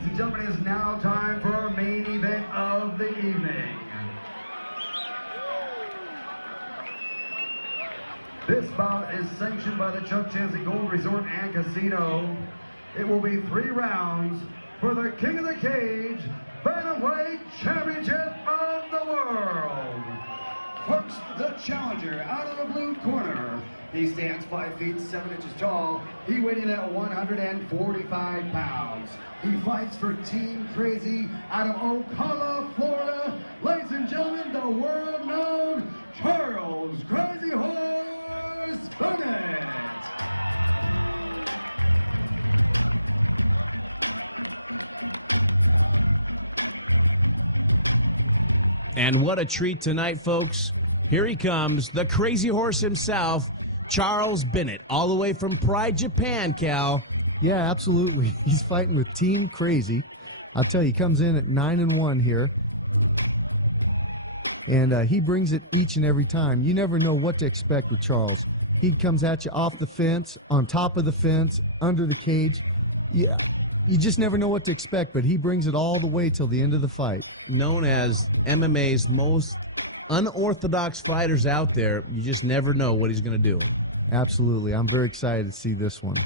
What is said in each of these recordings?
Ladies and gentlemen, it is now time for our main event of the evening. This bout is sanctioned by the Coarsegold Resort and Casino. It will be 3 rounds for the King of the Cage Bantamweight Championship of the World. First, the challenger out of the blue corner. He stands 5 feet 7 inches tall. He weighed in at 145 pounds. He fights for Team Krazy out of Ocala, Florida. Ladies and gentlemen, the world-known Charles Krazy Horse Bennett. And what a treat tonight, folks. Here he comes, the Crazy Horse himself, Charles Bennett, all the way from Pride, Japan, Cal. Yeah, absolutely. He's fighting with Team Krazy. I'll tell you, he comes in at 9-1 here. And he brings it each and every time. You never know what to expect with Charles. He comes at you off the fence, on top of the fence, under the cage. Yeah, you just never know what to expect, but he brings it all the way till the end of the fight. Known as MMA's most unorthodox fighters out there, you just never know what he's going to do. Absolutely. I'm very excited to see this one.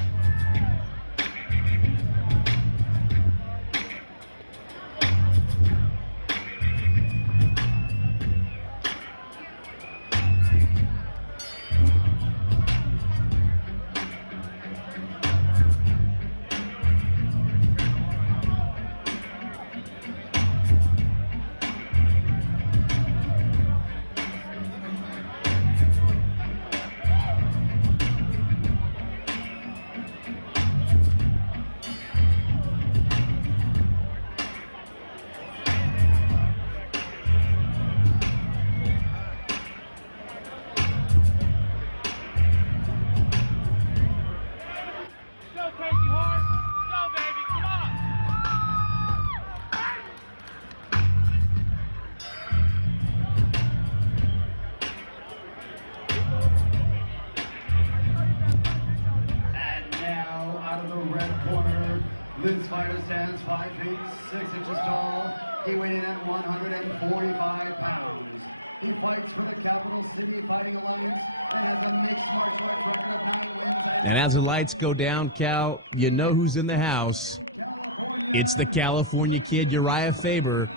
This fighter stands 5 feet 6 inches tall. He weighed in at 145 pounds. He fights for the Capital City Fighting Alliance and has a mixed martial arts record of 9 wins. And as the lights go down, Cal, you know who's in the house. It's the California Kid, Urijah Faber.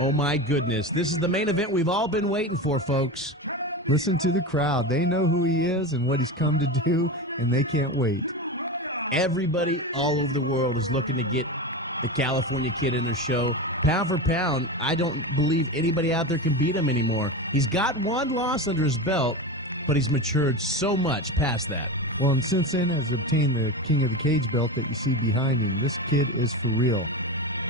Oh my goodness, this is the main event we've all been waiting for, folks. Listen to the crowd. They know who he is and what he's come to do, and they can't wait. Everybody all over the world is looking to get the California Kid in their show. Pound for pound, I don't believe anybody out there can beat him anymore. He's got 1 loss under his belt, but he's matured so much past that. Well, and since then has obtained the King of the Cage belt that you see behind him. This kid is for real.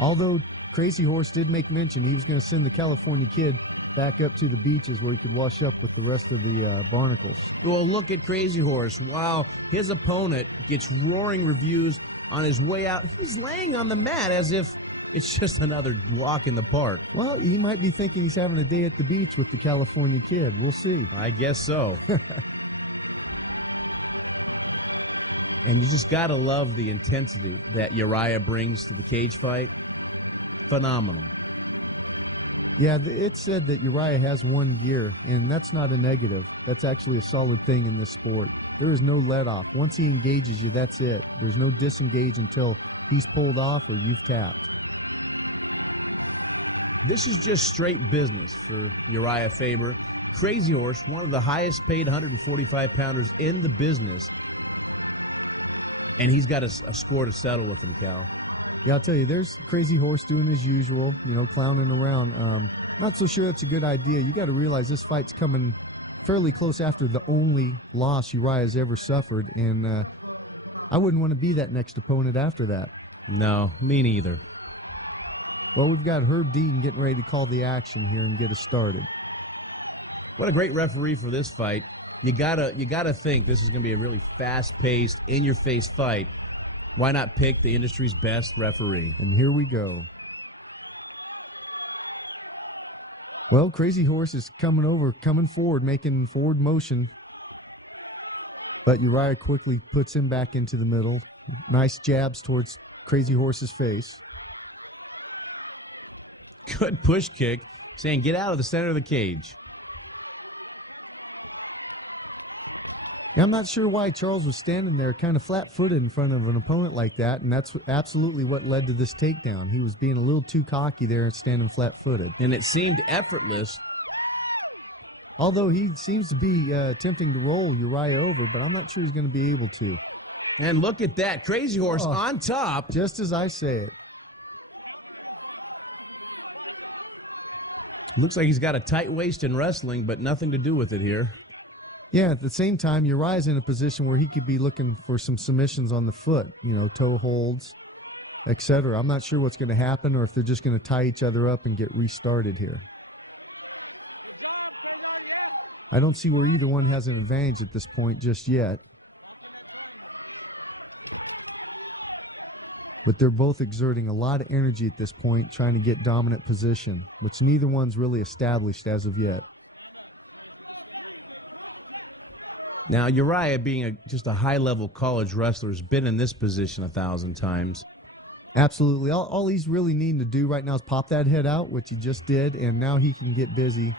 Although Crazy Horse did make mention he was going to send the California Kid back up to the beaches where he could wash up with the rest of the barnacles. Well, look at Crazy Horse. Wow, his opponent gets roaring reviews on his way out. He's laying on the mat as if it's just another walk in the park. Well, he might be thinking he's having a day at the beach with the California Kid. We'll see. I guess so. And you just got to love the intensity that Urijah brings to the cage fight. Phenomenal. Yeah, it's said that Urijah has 1 gear, and that's not a negative. That's actually a solid thing in this sport. There is no let-off. Once he engages you, that's it. There's no disengage until he's pulled off or you've tapped. This is just straight business for Urijah Faber. Crazy Horse, one of the highest paid 145-pounders in the business. And he's got a score to settle with him, Cal. Yeah, I'll tell you, there's Crazy Horse doing his usual, you know, clowning around. Not so sure it's a good idea. You got to realize this fight's coming fairly close after the only loss Urijah's ever suffered, and I wouldn't want to be that next opponent after that. No, me neither. Well, we've got Herb Dean getting ready to call the action here and get us started. What a great referee for this fight. You gotta think this is going to be a really fast-paced, in-your-face fight. Why not pick the industry's best referee? And here we go. Well, Crazy Horse is coming forward, making forward motion. But Urijah quickly puts him back into the middle. Nice jabs towards Crazy Horse's face. Good push kick, saying get out of the center of the cage. I'm not sure why Charles was standing there kind of flat-footed in front of an opponent like that, and that's absolutely what led to this takedown. He was being a little too cocky there and standing flat-footed. And it seemed effortless. Although he seems to be attempting to roll Urijah over, but I'm not sure he's going to be able to. And look at that, Crazy Horse on top. Just as I say it. Looks like he's got a tight waist in wrestling, but nothing to do with it here. Yeah, at the same time, Urijah's in a position where he could be looking for some submissions on the foot, toe holds, etc. I'm not sure what's going to happen or if they're just going to tie each other up and get restarted here. Good job, Krazy, yeah. I don't see where either one has an advantage at this point just yet. But they're both exerting a lot of energy at this point, trying to get dominant position, which neither one's really established as of yet. Now, Urijah, being just a high-level college wrestler, has been in this position 1,000 times. Absolutely. All he's really needing to do right now is pop that head out, which he just did, and now he can get busy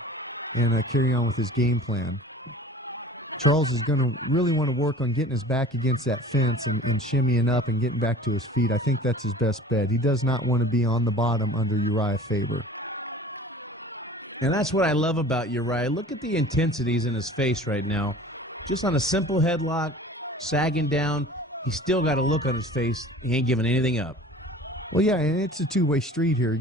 and carry on with his game plan. Charles is going to really want to work on getting his back against that fence and shimmying up and getting back to his feet. I think that's his best bet. He does not want to be on the bottom under Urijah Faber. And that's what I love about Urijah. Look at the intensities in his face right now. Just on a simple headlock, sagging down, he's still got a look on his face. He ain't giving anything up. Well, yeah, and it's a two-way street here.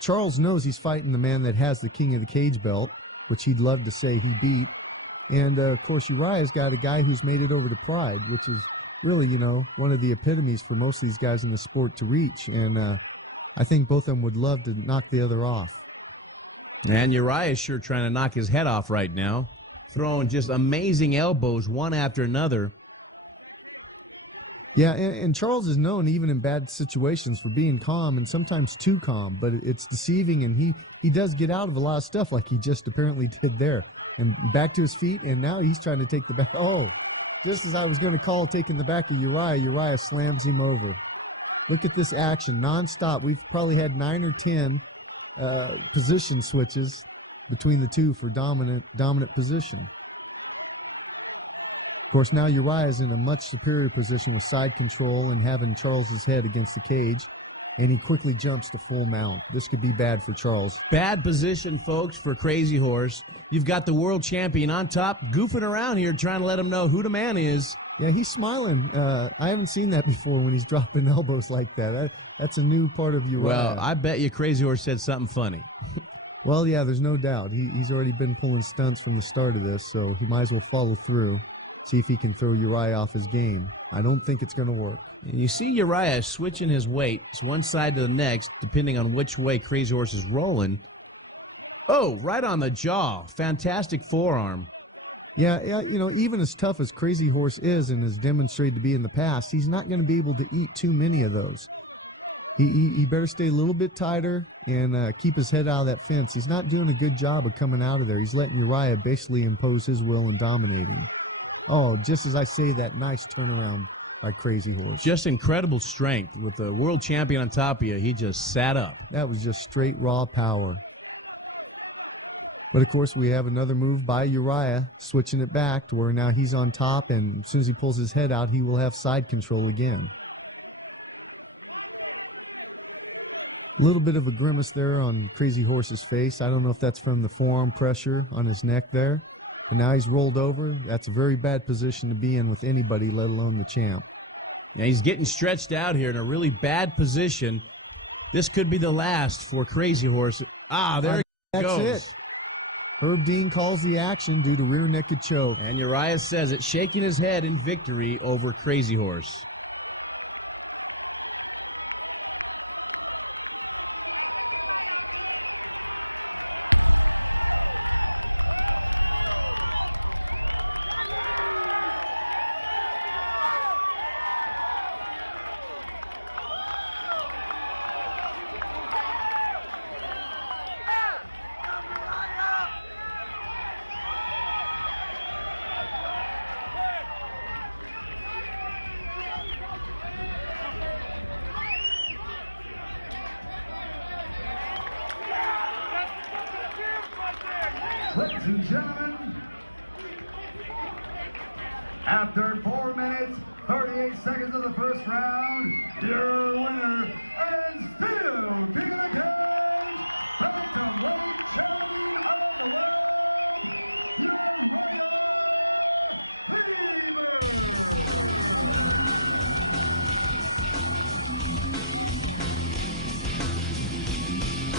Charles knows he's fighting the man that has the King of the Cage belt, which he'd love to say he beat. And, of course, Uriah's got a guy who's made it over to Pride, which is really, one of the epitomes for most of these guys in the sport to reach. And I think both of them would love to knock the other off. And Uriah's sure trying to knock his head off right now. Throwing just amazing elbows one after another. Yeah, and Charles is known even in bad situations for being calm and sometimes too calm, but it's deceiving, and he does get out of a lot of stuff like he just apparently did there. And back to his feet, and now he's trying to take the back. Oh, just as I was going to call taking the back of Urijah slams him over. Look at this action, nonstop. We've probably had 9 or 10 position switches between the two for dominant position. Of course, now Urijah's in a much superior position with side control and having Charles's head against the cage, and he quickly jumps to full mount. This could be bad for Charles. Bad position, folks, for Crazy Horse. You've got the world champion on top, goofing around here, trying to let him know who the man is. Yeah, he's smiling. I haven't seen that before when he's dropping elbows like that. That's a new part of Urijah. Well, I bet you Crazy Horse said something funny. Well, yeah, there's no doubt. He's already been pulling stunts from the start of this, so he might as well follow through, see if he can throw Urijah off his game. I don't think it's going to work. You see Urijah switching his weight to one side to the next, depending on which way Crazy Horse is rolling. Oh, right on the jaw. Fantastic forearm. Yeah, even as tough as Crazy Horse is and has demonstrated to be in the past, he's not going to be able to eat too many of those. He better stay a little bit tighter and keep his head out of that fence. He's not doing a good job of coming out of there. He's letting Urijah basically impose his will and dominate him. Oh, just as I say that, nice turnaround by Crazy Horse. Just incredible strength. With the world champion on top of you, he just sat up. That was just straight raw power. But, of course, we have another move by Urijah, switching it back to where now he's on top, and as soon as he pulls his head out, he will have side control again. A little bit of a grimace there on Crazy Horse's face. I don't know if that's from the forearm pressure on his neck there. And now he's rolled over. That's a very bad position to be in with anybody, let alone the champ. And he's getting stretched out here in a really bad position. This could be the last for Crazy Horse. Ah, there he goes. That's it. Herb Dean calls the action due to rear naked choke. And Urijah says it, shaking his head in victory over Crazy Horse. Ladies and gentlemen, after 4 minutes, 38 seconds of the first round, your winner and still King